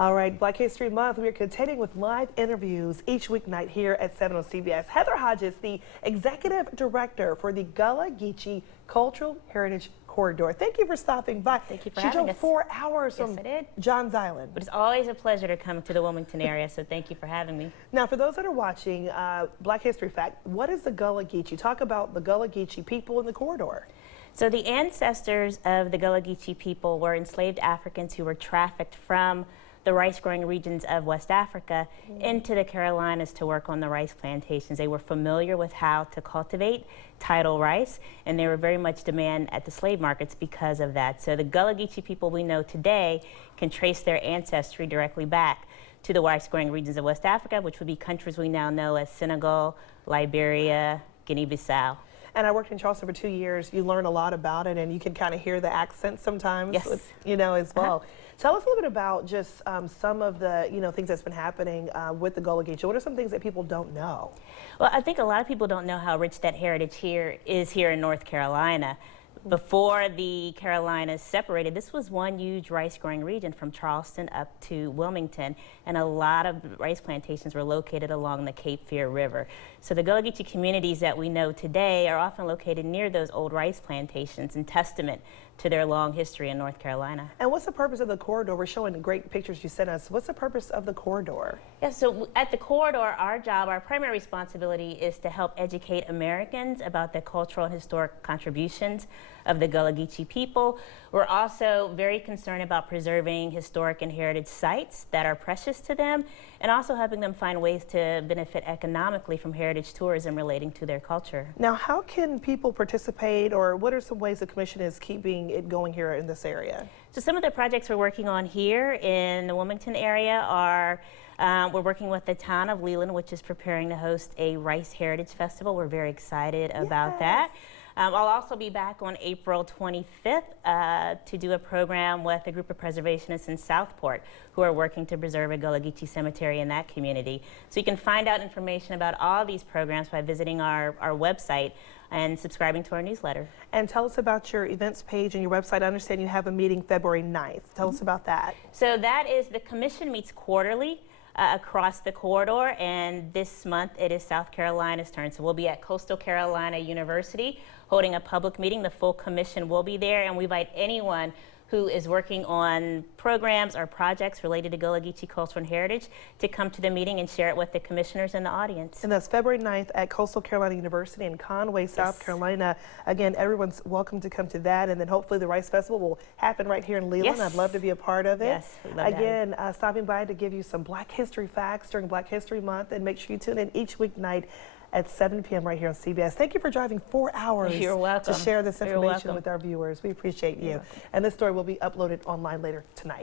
All right, Black History Month, we are continuing with live interviews each weeknight here at 7 on CBS. Heather Hodges, the Executive Director for the Gullah Cultural Heritage Corridor. Thank you for stopping by. Thank you for having us. She drove 4 hours from Johns Island. But it's always a pleasure to come to the Wilmington area, so thank you for having me. Now, for those that are watching, Black History Fact, what is the Gullah Geechee? Talk about the Gullah Geechee people in the corridor. So the ancestors of the Gullah Geechee people were enslaved Africans who were trafficked from the rice-growing regions of West Africa into the Carolinas to work on the rice plantations. They were familiar with how to cultivate tidal rice, and they were very much demand at the slave markets because of that. So the Gullah Geechee people we know today can trace their ancestry directly back to the rice-growing regions of West Africa, which would be countries we now know as Senegal, Liberia, Guinea-Bissau. And I worked in Charleston for 2 years. You learn a lot about it, and you can kind of hear the accent sometimes, yes, as well. Tell us a little bit about just some of the, things that's been happening with the Gullah Geechee. What are some things that people don't know? Well, I think a lot of people don't know how rich that heritage is here in North Carolina. Before the Carolinas separated, this was one huge rice-growing region from Charleston up to Wilmington, and a lot of rice plantations were located along the Cape Fear River. So the Gullah Geechee communities that we know today are often located near those old rice plantations, in testament to their long history in North Carolina. And what's the purpose of the corridor? We're showing the great pictures you sent us. What's the purpose of the corridor? Yeah, so at the corridor, our primary responsibility is to help educate Americans about the cultural and historic contributions of the Gullah Geechee people. We're also very concerned about preserving historic and heritage sites that are precious to them, and also helping them find ways to benefit economically from heritage tourism relating to their culture. Now, how can people participate, or what are some ways the Commission is keeping it going here in this area? So some of the projects we're working on here in the Wilmington area are we're working with the town of Leland, which is preparing to host a Rice Heritage Festival. We're very excited about that. I'll also be back on April 25th to do a program with a group of preservationists in Southport who are working to preserve a Gullah Geechee cemetery in that community. So you can find out information about all these programs by visiting our website and subscribing to our newsletter. And tell us about your events page and your website. I understand you have a meeting February 9th. Tell us about that. So that is, the Commission meets quarterly across the corridor, and this month it is South Carolina's turn. So we'll be at Coastal Carolina University holding a public meeting. The full Commission will be there, and we invite anyone who is working on programs or projects related to Gullah Geechee culture and heritage to come to the meeting and share it with the commissioners and the audience. And that's February 9th at Coastal Carolina University in Conway, South Carolina. Again, everyone's welcome to come to that, and then hopefully the Rice Festival will happen right here in Leland. I'd love to be a part of it. Yes, we'd love Again, stopping by to give you some Black History facts during Black History Month, and make sure you tune in each weeknight at 7 p.m. right here on CBS. Thank you for driving 4 hours You're welcome. to share this information with our viewers. We appreciate you. And this story will be uploaded online later tonight.